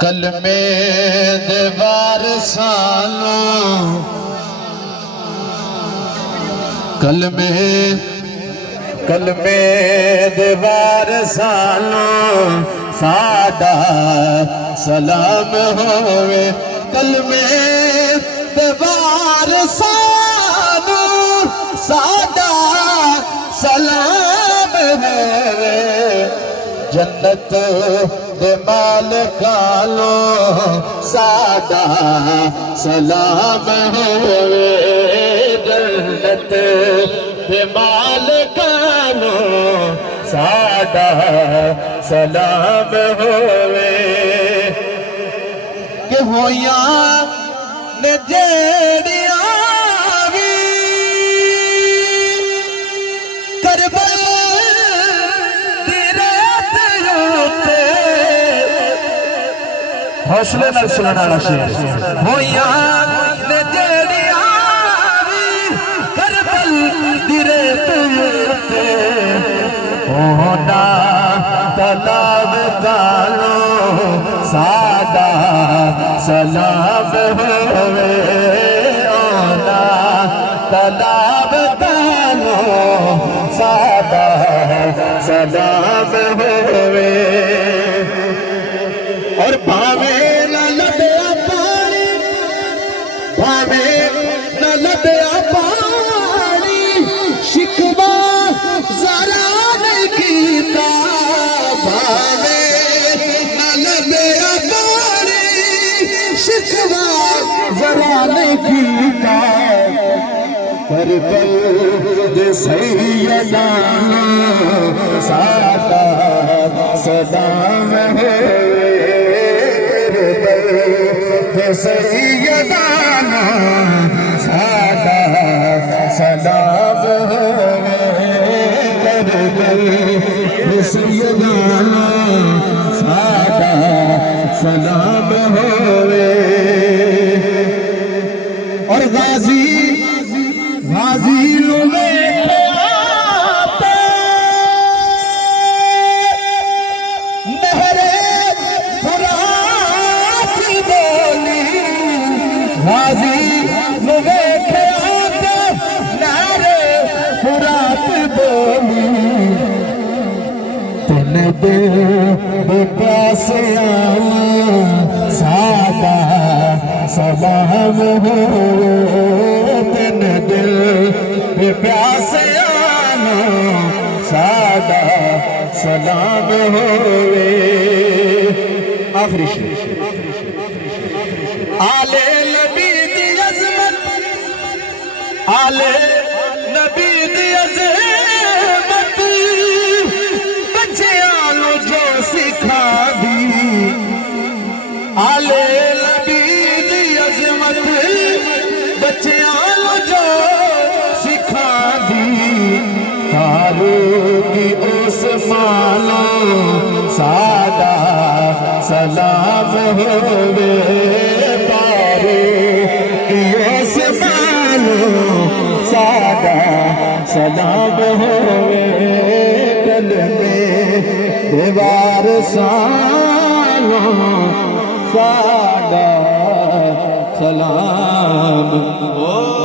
کلمے دے وارثانوں کلمے دے وارثانوں ساڈا سلام ہوئے کلمے دے وارثانوں ساڈا سلام ہوئے جنت دے مالکانوں ساڈا سلام ہوئے جنت دے مالکانوں ساڈا سلام ہوئے کہ ہویاں نے جیڑیاں وی کربل حوصلے نال سنانا والا شعر ہویاں نے جیڑیاں وی کربل دی ریت تے ہونا تلاب کالوں ساڈا سلام ہوئے ہونا تلاب کالوں ساڈا سلام ہوئے اور بھاویں نہ لبیا پانی بھاویں نہ لبیا پانی شکوہ ذرا نہیں کیتا بھاویں نہ لبیا پانی شکوہ ذرا نہیں کیتا کربل دے سیدانوں ساڈا سلام ہوئے سیدانوں ساڈا سلام ہوئے کربل سیدانوں ساڈا سلام ہوئے اور غازی لومے غازی ویکھے آتے نعرے فرات بولی تن دل دے پیاسیاں ساڈا سلام ہوئے تن دل دے پیاسیاں ساڈا سلام ہوئے آخری شعر آلے نبی دی عظمت آلے نبی دی عظمت بچیاں نو جو سکھا دی آلے نبی دی عظمت بچیاں نو جو سکھا دی فاروق عثمان ساڈا سلام ہوئے ساڈا سلام ہوئے کلمے دے وارثانوں ساڈا سلام ہوئے